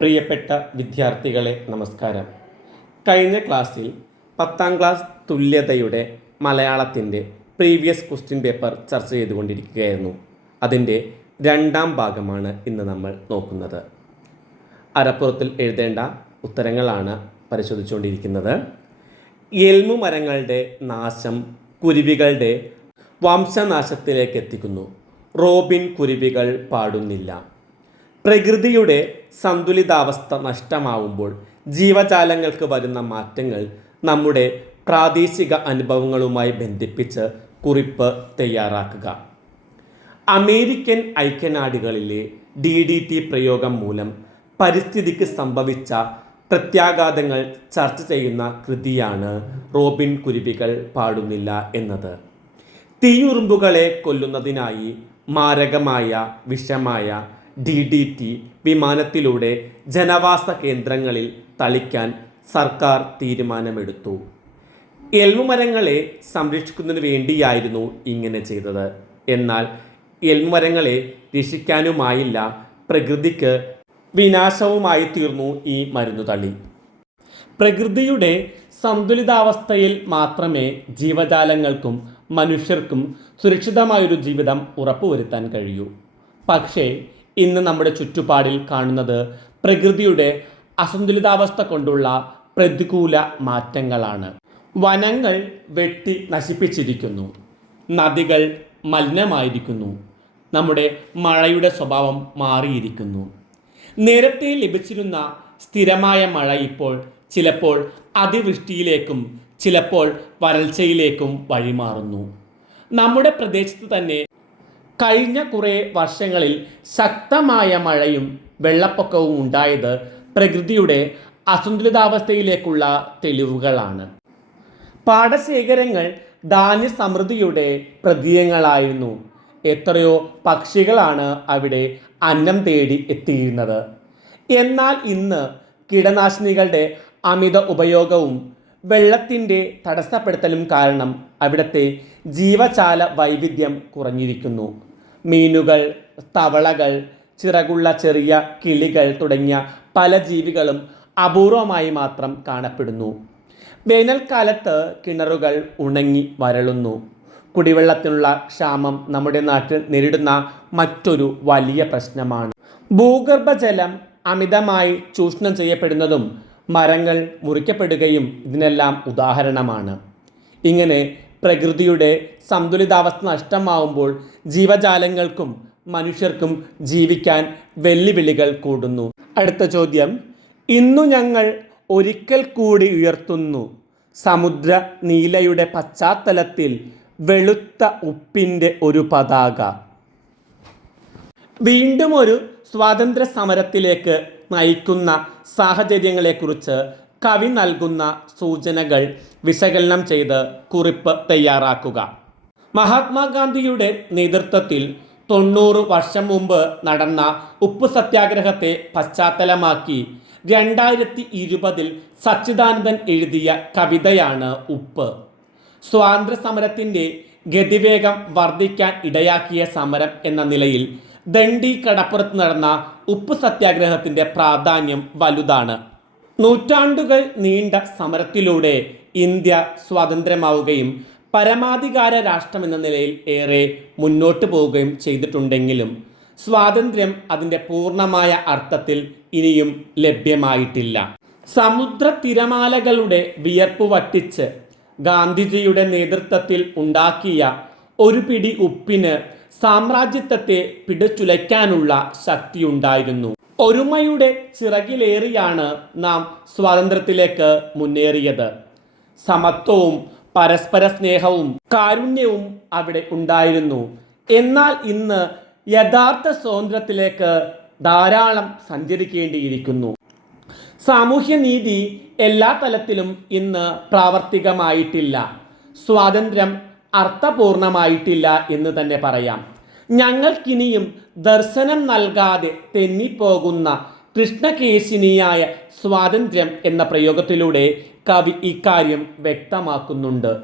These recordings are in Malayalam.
പ്രിയപ്പെട്ട വിദ്യാർത്ഥികളെ നമസ്കാരം. കഴിഞ്ഞ ക്ലാസ്സിൽ പത്താം ക്ലാസ് തുല്യതയുടെ മലയാളത്തിന്റെ പ്രീവിയസ് ക്വസ്റ്റ്യൻ പേപ്പർ ചർച്ച ചെയ്തുകൊണ്ടിരിക്കുകയായിരുന്നു. അതിന്റെ രണ്ടാം ഭാഗമാണ് ഇന്ന് നമ്മൾ നോക്കുന്നത്. അരപ്പുറത്തിൽ എഴുതേണ്ട ഉത്തരങ്ങളാണ് പരിശോധിച്ചുകൊണ്ടിരിക്കുന്നത്. എൽമു മരങ്ങളുടെ നാശം കുരുവികളുടെ വംശനാശത്തിലേക്ക് എത്തിക്കുന്നു. റോബിൻ കുരുവികൾ പാടുന്നില്ല. പ്രകൃതിയുടെ സന്തുലിതാവസ്ഥ നഷ്ടമാവുമ്പോൾ ജീവജാലങ്ങൾക്ക് വരുന്ന മാറ്റങ്ങൾ നമ്മുടെ പ്രാദേശിക അനുഭവങ്ങളുമായി ബന്ധിപ്പിച്ച് കുറിപ്പ് തയ്യാറാക്കുക. അമേരിക്കൻ ഐക്യനാടുകളിലെ ഡി ഡി ടി പ്രയോഗം മൂലം പരിസ്ഥിതിക്ക് സംഭവിച്ച പ്രത്യാഘാതങ്ങൾ ചർച്ച ചെയ്യുന്ന കൃതിയാണ് റോബിൻ കുരുവികൾ പാടുന്നില്ല എന്നത്. തീയുറുമ്പുകളെ കൊല്ലുന്നതിനായി മാരകമായ വിഷമായ ഡി ഡി ടി വിമാനത്തിലൂടെ ജനവാസ കേന്ദ്രങ്ങളിൽ തളിക്കാൻ സർക്കാർ തീരുമാനമെടുത്തു. എൽമുമരങ്ങളെ സംരക്ഷിക്കുന്നതിന് വേണ്ടിയായിരുന്നു ഇങ്ങനെ ചെയ്തത്. എന്നാൽ എൽമരങ്ങളെ രക്ഷിക്കാനുമായില്ല പ്രകൃതിക്ക് വിനാശവുമായി തീർന്നു ഈ മരുന്നുതള്ളി പ്രകൃതിയുടെ സന്തുലിതാവസ്ഥയിൽ മാത്രമേ ജീവജാലങ്ങൾക്കും മനുഷ്യർക്കും സുരക്ഷിതമായൊരു ജീവിതം ഉറപ്പുവരുത്താൻ കഴിയൂ. പക്ഷേ ഇന്ന് നമ്മുടെ ചുറ്റുപാടിൽ കാണുന്നത് പ്രകൃതിയുടെ അസന്തുലിതാവസ്ഥ കൊണ്ടുള്ള പ്രതികൂല മാറ്റങ്ങളാണ്. വനങ്ങൾ വെട്ടി നശിപ്പിച്ചിരിക്കുന്നു. നദികൾ മലിനമായിരിക്കുന്നു. നമ്മുടെ മഴയുടെ സ്വഭാവം മാറിയിരിക്കുന്നു. നേരത്തെ ലഭിച്ചിരുന്ന സ്ഥിരമായ മഴ ഇപ്പോൾ ചിലപ്പോൾ അതിവൃഷ്ടിയിലേക്കും ചിലപ്പോൾ വരൾച്ചയിലേക്കും വഴിമാറുന്നു. നമ്മുടെ പ്രദേശത്ത് തന്നെ കഴിഞ്ഞ കുറേ വർഷങ്ങളിൽ ശക്തമായ മഴയും വെള്ളപ്പൊക്കവും ഉണ്ടായത് പ്രകൃതിയുടെ അസന്തുലിതാവസ്ഥയിലേക്കുള്ള തെളിവുകളാണ്. പാടശേഖരങ്ങൾ ധാന്യസമൃദ്ധിയുടെ പ്രതീകങ്ങളായിരുന്നു. എത്രയോ പക്ഷികളാണ് അവിടെ അന്നം തേടി എത്തിയിരുന്നത്. എന്നാൽ ഇന്ന് കീടനാശിനികളുടെ അമിത ഉപയോഗവും വെള്ളത്തിന്റെ തടസ്സപ്പെടുത്തലും കാരണം അവിടുത്തെ ജീവചാല വൈവിധ്യം കുറഞ്ഞിരിക്കുന്നു. മീനുകൾ തവളകൾ ചിറകുള്ള ചെറിയ കിളികൾ തുടങ്ങിയ പല ജീവികളും അപൂർവമായി മാത്രം കാണപ്പെടുന്നു. വേനൽക്കാലത്ത് കിണറുകൾ ഉണങ്ങി വരളുന്നു. കുടിവെള്ളത്തിനുള്ള ക്ഷാമം നമ്മുടെ നാട്ടിൽ നേരിടുന്ന മറ്റൊരു വലിയ പ്രശ്നമാണ്. ഭൂഗർഭജലം അമിതമായി ചൂഷണം ചെയ്യപ്പെടുന്നതും മരങ്ങൾ മുറിക്കപ്പെടുകയും ഇതിനെല്ലാം ഉദാഹരണമാണ്. ഇങ്ങനെ പ്രകൃതിയുടെ സന്തുലിതാവസ്ഥ നഷ്ടമാവുമ്പോൾ ജീവജാലങ്ങൾക്കും മനുഷ്യർക്കും ജീവിക്കാൻ വെല്ലുവിളികൾ കൂടുന്നു. അടുത്ത ചോദ്യം. ഇന്നു ഞങ്ങൾ ഒരിക്കൽ കൂടി ഉയർത്തുന്നു. സമുദ്ര നീലയുടെ പശ്ചാത്തലത്തിൽ വെളുത്ത ഉപ്പിന്റെ ഒരു പതാക. വീണ്ടും ഒരു സ്വാതന്ത്ര്യ സമരത്തിലേക്ക് നയിക്കുന്ന സാഹചര്യങ്ങളെക്കുറിച്ച് കവി നൽകുന്ന സൂചനകൾ വിശകലനം ചെയ്ത് കുറിപ്പ് തയ്യാറാക്കുക. മഹാത്മാഗാന്ധിയുടെ നേതൃത്വത്തിൽ തൊണ്ണൂറ് വർഷം മുമ്പ് നടന്ന ഉപ്പ് സത്യാഗ്രഹത്തെ പശ്ചാത്തലമാക്കി രണ്ടായിരത്തി ഇരുപതിൽ സച്ചിദാനന്ദൻ എഴുതിയ കവിതയാണ് ഉപ്പ്. സ്വാതന്ത്ര്യ സമരത്തിന്റെ ഗതിവേഗം വർദ്ധിക്കാൻ ഇടയാക്കിയ സമരം എന്ന നിലയിൽ ദണ്ഡി കടപ്പുറത്ത് നടന്ന ഉപ്പ് സത്യാഗ്രഹത്തിന്റെ പ്രാധാന്യം വലുതാണ്. നൂറ്റാണ്ടുകൾ നീണ്ട സമരത്തിലൂടെ ഇന്ത്യ സ്വാതന്ത്ര്യമാവുകയും പരമാധികാര രാഷ്ട്രം എന്ന നിലയിൽ ഏറെ മുന്നോട്ട് പോവുകയും ചെയ്തിട്ടുണ്ടെങ്കിലും സ്വാതന്ത്ര്യം അതിന്റെ പൂർണമായ അർത്ഥത്തിൽ ഇനിയും ലഭ്യമായിട്ടില്ല. സമുദ്ര തിരമാലകളുടെ വിയർപ്പ് വറ്റിച്ച് ഗാന്ധിജിയുടെ നേതൃത്വത്തിൽ ഉണ്ടാക്കിയ ഒരു പിടി ഉപ്പിന് സാമ്രാജ്യത്വത്തെ പിടിച്ചുലയ്ക്കാനുള്ള ശക്തിയുണ്ടായിരുന്നു. ഒരുമയുടെ ചിറകിലേറിയാണ് നാം സ്വാതന്ത്ര്യത്തിലേക്ക് മുന്നേറിയത്. സമത്വവും പരസ്പര സ്നേഹവും കാരുണ്യവും അവിടെ ഉണ്ടായിരുന്നു. എന്നാൽ ഇന്ന് യഥാർത്ഥ സ്വാതന്ത്ര്യത്തിലേക്ക് ധാരാളം സഞ്ചരിക്കേണ്ടിയിരിക്കുന്നു. സാമൂഹ്യനീതി എല്ലാ തലത്തിലും ഇന്ന് പ്രാവർത്തികമായിട്ടില്ല. സ്വാതന്ത്ര്യം അർത്ഥപൂർണമായിട്ടില്ല എന്ന് തന്നെ പറയാം. ഞങ്ങൾക്കിനിയും ദർശനം നൽകാതെ തെന്നിപ്പോകുന്ന കൃഷ്ണകേശിനിയായ സ്വാതന്ത്ര്യം എന്ന പ്രയോഗത്തിലൂടെ കവി ഇക്കാര്യം വ്യക്തമാക്കുന്നുണ്ട്.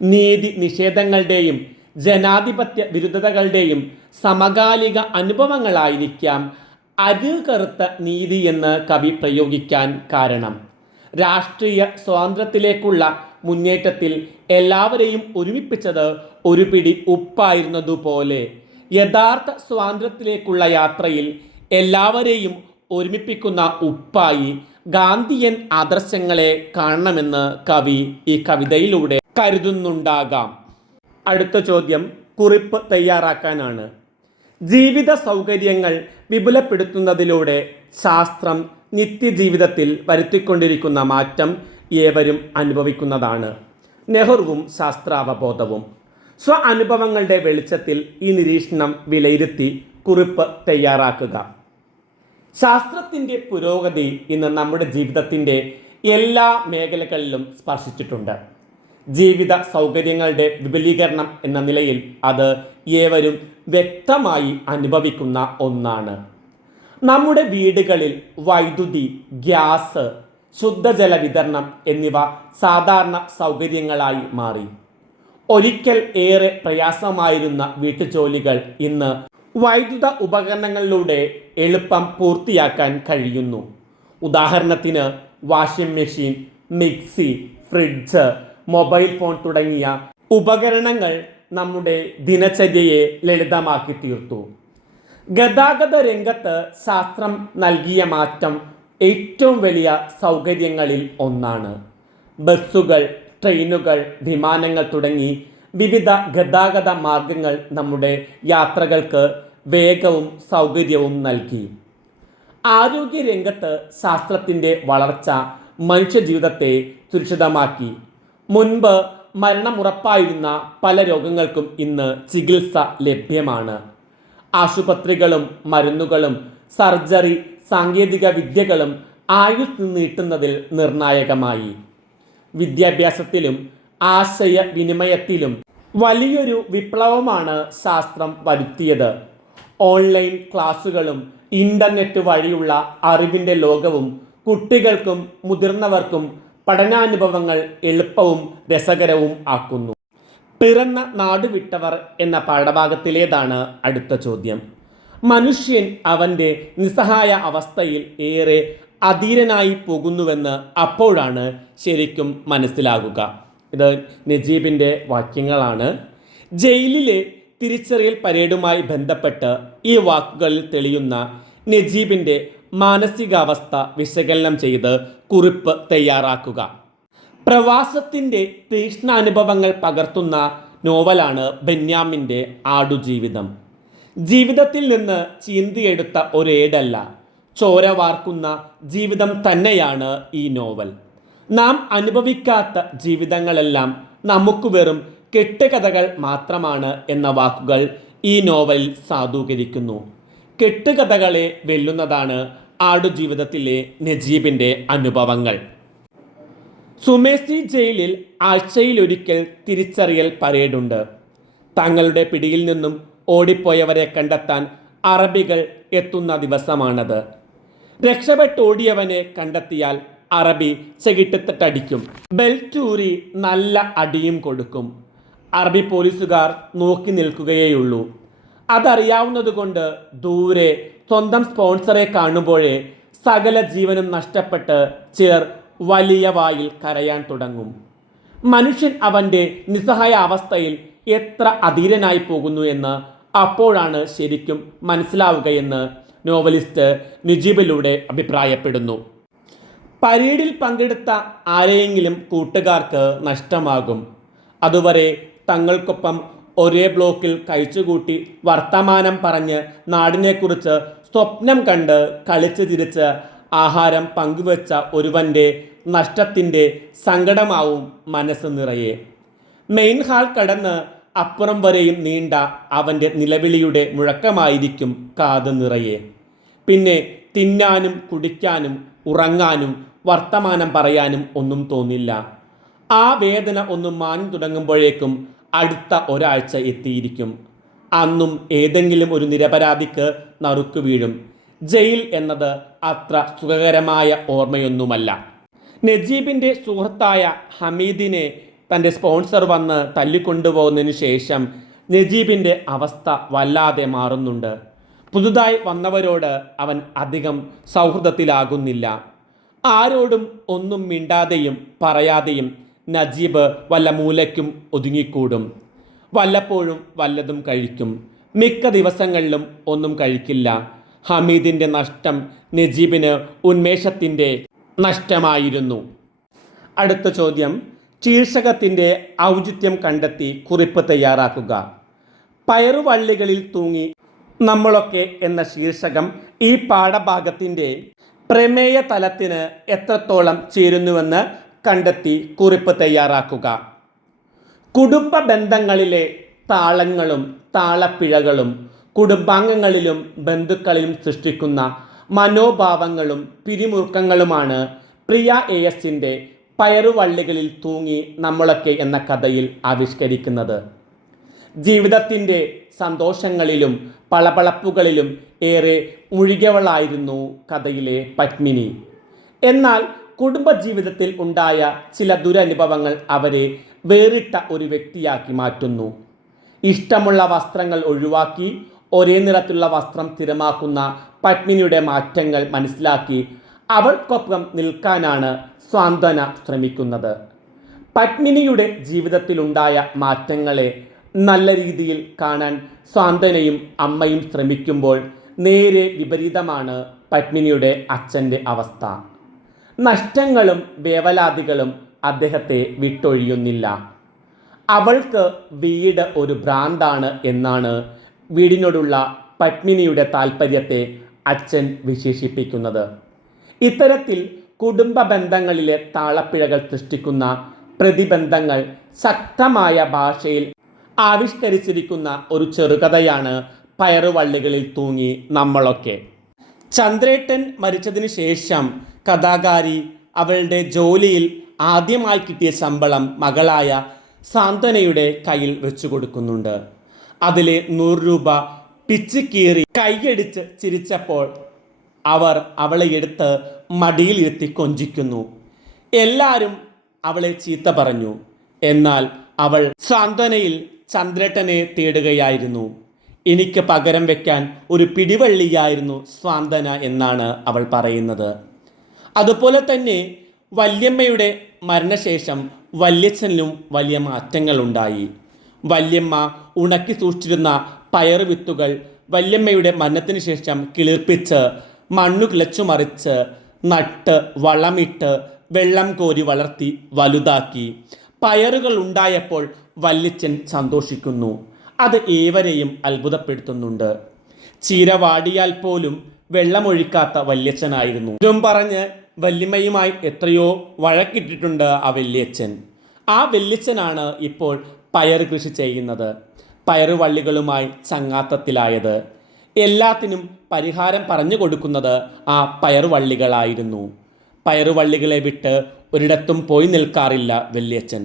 നീതി നിഷേധങ്ങളുടെയും ജനാധിപത്യ വിരുദ്ധതകളുടെയും സമകാലിക അനുഭവങ്ങളായിരിക്കാം അരുകറുത്ത നീതി എന്ന് കവി പ്രയോഗിക്കാൻ കാരണം. രാഷ്ട്രീയ സ്വാതന്ത്ര്യത്തിലേക്കുള്ള മുന്നേറ്റത്തിൽ എല്ലാവരെയും ഒരുമിപ്പിച്ചത് ഒരു പിടി ഉപ്പായിരുന്നതുപോലെ. യഥാർത്ഥ സ്വാതന്ത്ര്യത്തിലേക്കുള്ള യാത്രയിൽ എല്ലാവരെയും ഒരുമിപ്പിക്കുന്ന ഉപ്പായി ഗാന്ധിയൻ ആദർശങ്ങളെ കാണണമെന്ന് കവി ഈ കവിതയിലൂടെ കരുതുന്നുണ്ടാകാം. അടുത്ത ചോദ്യം കുറിപ്പ് തയ്യാറാക്കാനാണ്. ജീവിത സൗകര്യങ്ങൾ വിപുലപ്പെടുത്തുന്നതിലൂടെ ശാസ്ത്രം നിത്യജീവിതത്തിൽ വരുത്തിക്കൊണ്ടിരിക്കുന്ന മാറ്റം ഏവരും അനുഭവിക്കുന്നതാണ്. നെഹ്റുവും ശാസ്ത്രാവബോധവും. സ്വ അനുഭവങ്ങളുടെ വെളിച്ചത്തിൽ ഈ നിരീക്ഷണം വിലയിരുത്തി കുറിപ്പ് തയ്യാറാക്കുക. ശാസ്ത്രത്തിന്റെ പുരോഗതി ഇന്ന് നമ്മുടെ ജീവിതത്തിന്റെ എല്ലാ മേഖലകളിലും സ്പർശിച്ചിട്ടുണ്ട്. ജീവിത സൗകര്യങ്ങളുടെ വിപുലീകരണം എന്ന നിലയിൽ അത് ഏവരും വ്യക്തമായി അനുഭവിക്കുന്ന ഒന്നാണ്. നമ്മുടെ വീടുകളിൽ വൈദ്യുതി ഗ്യാസ് ശുദ്ധജല വിതരണം എന്നിവ സാധാരണ സൗകര്യങ്ങളായി മാറി. ഒരിക്കൽ ഏറെ പ്രയാസമായിരുന്ന വീട്ടുജോലികൾ ഇന്ന് വൈദ്യുത ഉപകരണങ്ങളിലൂടെ എളുപ്പം പൂർത്തിയാക്കാൻ കഴിയുന്നു. ഉദാഹരണത്തിന് washing machine mixie fridge mobile phone തുടങ്ങിയ ഉപകരണങ്ങൾ നമ്മുടെ ദിനചര്യയെ ലളിതമാക്കി തീർത്തു. ഗതാഗത രംഗത്ത് ശാസ്ത്രം നൽകിയ മാറ്റം ഏറ്റവും വലിയ സൗകര്യങ്ങളിൽ ഒന്നാണ്. ബസ്സുകൾ ട്രെയിനുകൾ വിമാനങ്ങൾ തുടങ്ങി വിവിധ ഗതാഗത മാർഗങ്ങൾ നമ്മുടെ യാത്രകൾക്ക് വേഗവും സൗകര്യവും നൽകി. ആരോഗ്യരംഗത്ത് ശാസ്ത്രത്തിന്റെ വളർച്ച മനുഷ്യജീവിതത്തെ സുരക്ഷിതമാക്കി. മുൻപ് മരണമുറപ്പായിരുന്ന പല രോഗങ്ങൾക്കും ഇന്ന് ചികിത്സ ലഭ്യമാണ്. ആശുപത്രികളും മരുന്നുകളും സർജറി സാങ്കേതിക വിദ്യകളും ആയുസ് നീട്ടുന്നതിൽ നിർണായകമായി. വിദ്യാഭ്യാസത്തിലും ആശയ വിനിമയത്തിലും വലിയൊരു വിപ്ലവമാണ് ശാസ്ത്രം വരുത്തിയത്. ഓൺലൈൻ ക്ലാസ്സുകളും ഇന്റർനെറ്റ് വഴിയുള്ള അറിവിന്റെ ലോകവും കുട്ടികൾക്കും മുതിർന്നവർക്കും പഠനാനുഭവങ്ങൾ എളുപ്പവും രസകരവും ആക്കുന്നു. പിറന്ന നാടുവിട്ടവർ എന്ന പാഠഭാഗത്തിലേതാണ് അടുത്ത ചോദ്യം. മനുഷ്യൻ അവന്റെ നിസ്സഹായ അവസ്ഥയിൽ ഏറെ അധീരനായി പോകുന്നുവെന്ന് അപ്പോഴാണ് ശരിക്കും മനസ്സിലാകുക. ഇത് നജീബിന്റെ വാക്യങ്ങളാണ്. ജയിലിലെ തിരിച്ചറിയൽ പരേഡുമായി ബന്ധപ്പെട്ട് ഈ വാക്കുകളിൽ തെളിയുന്ന നജീബിന്റെ മാനസികാവസ്ഥ വിശകലനം ചെയ്ത് കുറിപ്പ് തയ്യാറാക്കുക. പ്രവാസത്തിന്റെ തീക്ഷ്ണാനുഭവങ്ങൾ പകർത്തുന്ന നോവലാണ് ബെന്യാമിന്റെ ആടുജീവിതം. ജീവിതത്തിൽ നിന്ന് ചീന്തിയെടുത്ത ഒരേടല്ല. ചോര വാർക്കുന്ന ജീവിതം തന്നെയാണ് ഈ നോവൽ. നാം അനുഭവിക്കാത്ത ജീവിതങ്ങളെല്ലാം നമുക്ക് വെറും കെട്ടുകഥകൾ മാത്രമാണ് എന്ന വാക്കുകൾ ഈ നോവലിൽ സാധൂകരിക്കുന്നു. കെട്ടുകഥകളെ വെല്ലുന്നതാണ് ആടുജീവിതത്തിലെ നജീബിന്റെ അനുഭവങ്ങൾ. സുമേസി ജയിലിൽ ആഴ്ചയിലൊരിക്കൽ തിരിച്ചറിയൽ പരേഡുണ്ട്. തങ്ങളുടെ പിടിയിൽ നിന്നും ഓടിപ്പോയവരെ കണ്ടെത്താൻ അറബികൾ എത്തുന്ന ദിവസമാണത്. രക്ഷപ്പെട്ടോടിയവനെ കണ്ടെത്തിയാൽ അറബി ചെകിട്ടത്തിട്ടടിക്കും. ബെൽറ്റൂരി നല്ല അടിയും കൊടുക്കും. അറബി പോലീസുകാർ നോക്കി നിൽക്കുകയേയുള്ളൂ. അതറിയാവുന്നതുകൊണ്ട് ദൂരെ സ്വന്തം സ്പോൺസറെ കാണുമ്പോഴേ സകല ജീവനും നഷ്ടപ്പെട്ട് ചിലർ വലിയ വായിൽ കരയാൻ തുടങ്ങും. മനുഷ്യൻ അവന്റെ നിസ്സഹായ അവസ്ഥയിൽ എത്ര അധീരനായി പോകുന്നു എന്ന് അപ്പോഴാണ് ശരിക്കും മനസ്സിലാവുകയെന്ന് നോവലിസ്റ്റ് നിജീബിലൂടെ അഭിപ്രായപ്പെടുന്നു. പരേഡിൽ പങ്കെടുത്ത ആരെയെങ്കിലും കൂട്ടുകാർക്ക് നഷ്ടമാകും. അതുവരെ തങ്ങൾക്കൊപ്പം ഒരേ ബ്ലോക്കിൽ കഴിച്ചുകൂട്ടി വർത്തമാനം പറഞ്ഞ് നാടിനെക്കുറിച്ച് സ്വപ്നം കണ്ട് കളിച്ച് തിരിച്ച് ആഹാരം പങ്കുവെച്ച ഒരുവന്റെ നഷ്ടത്തിന്റെ സങ്കടമാവും മനസ്സ് നിറയെ. മെയിൻ ഹാൾ കടന്ന് അപ്പുറം വരെയും നീണ്ട അവന്റെ നിലവിളിയുടെ മുഴക്കമായിരിക്കും കാത് നിറയെ. പിന്നെ തിന്നാനും കുടിക്കാനും ഉറങ്ങാനും വർത്തമാനം പറയാനും ഒന്നും തോന്നില്ല. ആ വേദന ഒന്ന് മാഞ്ഞു തുടങ്ങുമ്പോഴേക്കും അടുത്ത ഒരാഴ്ച എത്തിയിരിക്കും. അന്നും ഏതെങ്കിലും ഒരു നിരപരാധിക്ക് നറുക്ക് വീഴും. ജയിൽ എന്നത് അത്ര സുഖകരമായ ഓർമ്മയൊന്നുമല്ല. നജീബിന്റെ സുഹൃത്തായ ഹമീദിനെ തന്റെ സ്പോൺസർ വന്ന് തല്ലിക്കൊണ്ടുപോകുന്നതിന് ശേഷം നജീബിന്റെ അവസ്ഥ വല്ലാതെ മാറുന്നുണ്ട്. പുതുതായി വന്നവരോട് അവൻ അധികം സൗഹൃദത്തിലാകുന്നില്ല. ആരോടും ഒന്നും മിണ്ടാതെയും പറയാതെയും നജീബ് വല്ല മൂലയ്ക്കും ഒതുങ്ങിക്കൂടും. വല്ലപ്പോഴും വല്ലതും കഴിക്കും. മിക്ക ദിവസങ്ങളിലും ഒന്നും കഴിക്കില്ല. ഹമീദിന്റെ നഷ്ടം നജീബിന് ഉന്മേഷത്തിന്റെ നഷ്ടമായിരുന്നു. അടുത്ത ചോദ്യം. ശീർഷകത്തിന്റെ ഔചിത്യം കണ്ടെത്തി കുറിപ്പ് തയ്യാറാക്കുക. പയറുവള്ളികളിൽ തൂങ്ങി നമ്മളൊക്കെ എന്ന ശീർഷകം ഈ പാഠഭാഗത്തിന്റെ പ്രമേയ തലത്തിന് എത്രത്തോളം ചേരുന്നുവെന്ന് കണ്ടെത്തി കുറിപ്പ് തയ്യാറാക്കുക. കുടുംബ ബന്ധങ്ങളിലെ താളങ്ങളും താളപ്പിഴകളും കുടുംബാംഗങ്ങളിലും ബന്ധുക്കളിലും സൃഷ്ടിക്കുന്ന മനോഭാവങ്ങളും പിരിമുറുക്കങ്ങളുമാണ് പ്രിയ എ എസിന്റെ പയറുവള്ളികളിൽ തൂങ്ങി നമ്മളൊക്കെ എന്ന കഥയിൽ ആവിഷ്കരിക്കുന്നത്. ജീവിതത്തിന്റെ സന്തോഷങ്ങളിലും പളപളപ്പുകളിലും ഏറെ മുഴുകിയവളായിരുന്നു കഥയിലെ പത്മിനി. എന്നാൽ കുടുംബജീവിതത്തിൽ ഉണ്ടായ ചില ദുരനുഭവങ്ങൾ അവരെ വേറിട്ട ഒരു വ്യക്തിയാക്കി മാറ്റുന്നു. ഇഷ്ടമുള്ള വസ്ത്രങ്ങൾ ഒഴിവാക്കി ഒരേ നിറത്തിലുള്ള വസ്ത്രം സ്ഥിരമാക്കുന്ന പത്മിനിയുടെ മാറ്റങ്ങൾ മനസ്സിലാക്കി അവൾക്കൊപ്പം നിൽക്കാനാണ് സ്വാന്തന ശ്രമിക്കുന്നത്. പത്മിനിയുടെ ജീവിതത്തിലുണ്ടായ മാറ്റങ്ങളെ നല്ല രീതിയിൽ കാണാൻ സാന്ത്വനയും അമ്മയും ശ്രമിക്കുമ്പോൾ നേരെ വിപരീതമാണ് പത്മിനിയുടെ അച്ഛന്റെ അവസ്ഥ. നഷ്ടങ്ങളും വേവലാതികളും അദ്ദേഹത്തെ വിട്ടൊഴിയുന്നില്ല. അവൾക്ക് വീട് ഒരു ഭ്രാന്താണ് എന്നാണ് വീടിനോടുള്ള പത്മിനിയുടെ താല്പര്യത്തെ അച്ഛൻ വിശേഷിപ്പിക്കുന്നത്. ഇത്തരത്തിൽ കുടുംബ ബന്ധങ്ങളിലെ താളപ്പിഴകൾ സൃഷ്ടിക്കുന്ന പ്രതിബന്ധങ്ങൾ ശക്തമായ ഭാഷയിൽ ആവിഷ്കരിച്ചിരിക്കുന്ന ഒരു ചെറുകഥയാണ് പയറുവള്ളികളിൽ തൂങ്ങി നമ്മളൊക്കെ. ചന്ദ്രേട്ടൻ മരിച്ചതിന് ശേഷം കഥാകാരി അവളുടെ ജോലിയിൽ ആദ്യമായി കിട്ടിയ ശമ്പളം മകളായ സാന്ത്വനയുടെ കയ്യിൽ വെച്ചു കൊടുക്കുന്നുണ്ട്. അതിലെ നൂറ് രൂപ പിച്ച് കീറി കൈയടിച്ച് ചിരിച്ചപ്പോൾ അവർ അവളെ എടുത്ത് മടിയിലിരുത്തി കൊഞ്ചിക്കുന്നു. എല്ലാവരും അവളെ ചീത്ത പറഞ്ഞു. എന്നാൽ അവൾ സാന്ത്വനയിൽ ചന്ദ്രേട്ടനെ തേടുകയായിരുന്നു. എനിക്ക് പകരം വെക്കാൻ ഒരു പിടിവള്ളിയായിരുന്നു സ്വാന്തന എന്നാണ് അവൾ പറയുന്നത്. അതുപോലെ തന്നെ വല്യമ്മയുടെ മരണശേഷം വല്യച്ഛനിലും വലിയ മാറ്റങ്ങളുണ്ടായി. വല്യമ്മ ഉണക്കി സൂക്ഷിച്ചിരുന്ന പയറ് വിത്തുകൾ വല്യമ്മയുടെ മരണത്തിന് ശേഷം കിളിർപ്പിച്ച് മണ്ണു കിളച്ചു മറിച്ച് നട്ട് വളമിട്ട് വെള്ളം കോരി വളർത്തി വലുതാക്കി. പയറുകൾ ഉണ്ടായപ്പോൾ വല്യച്ഛൻ സന്തോഷിക്കുന്നു. അത് ഏവരെയും അത്ഭുതപ്പെടുത്തുന്നുണ്ട്. ചീര വാടിയാൽ പോലും വെള്ളമൊഴിക്കാത്ത വല്യച്ഛനായിരുന്നു. ഇതും പറഞ്ഞ് വല്യമ്മയുമായി എത്രയോ വഴക്കിട്ടിട്ടുണ്ട് ആ വല്യച്ഛൻ. ആ വല്യച്ഛനാണ് ഇപ്പോൾ പയർ കൃഷി ചെയ്യുന്നത്. പയറുവള്ളികളുമായി ചങ്ങാത്തത്തിലായത്. എല്ലാത്തിനും പരിഹാരം പറഞ്ഞു കൊടുക്കുന്നത് ആ പയറുവള്ളികളായിരുന്നു. പയറുവള്ളികളെ വിട്ട് ഒരിടത്തും പോയി നിൽക്കാറില്ല വല്യച്ഛൻ.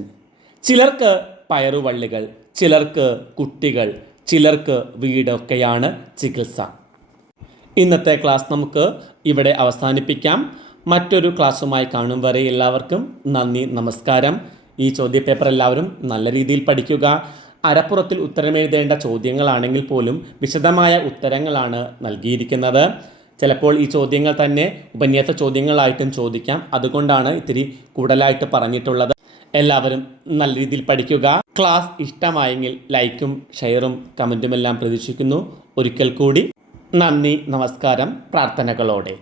ചിലർക്ക് പയറുവള്ളികൾ ചിലർക്ക് കുട്ടികൾ ചിലർക്ക് വീടൊക്കെയാണ് ചികിത്സ. ഇന്നത്തെ ക്ലാസ് നമുക്ക് ഇവിടെ അവസാനിപ്പിക്കാം. മറ്റൊരു ക്ലാസ്സുമായി കാണും വരെ എല്ലാവർക്കും നന്ദി നമസ്കാരം. ഈ ചോദ്യപേപ്പർ എല്ലാവരും നല്ല രീതിയിൽ പഠിക്കുക. അരപ്പുറത്തിൽ ഉത്തരമെഴുതേണ്ട ചോദ്യങ്ങളാണെങ്കിൽ പോലും വിശദമായ ഉത്തരങ്ങളാണ് നൽകിയിരിക്കുന്നത്. ചിലപ്പോൾ ഈ ചോദ്യങ്ങൾ തന്നെ ഉപന്യാസ ചോദ്യങ്ങളായിട്ടും ചോദിക്കാം. അതുകൊണ്ടാണ് ഇത്തിരി കൂടുതലായിട്ട് പറഞ്ഞിട്ടുള്ളത്. എല്ലാവരും നല്ല രീതിയിൽ പഠിക്കുക. ക്ലാസ് ഇഷ്ടമായെങ്കിൽ ലൈക്കും ഷെയറും കമന്റുമെല്ലാം പ്രതീക്ഷിക്കുന്നു. ഒരിക്കൽ കൂടി നന്ദി നമസ്കാരം പ്രാർത്ഥനകളോടെ.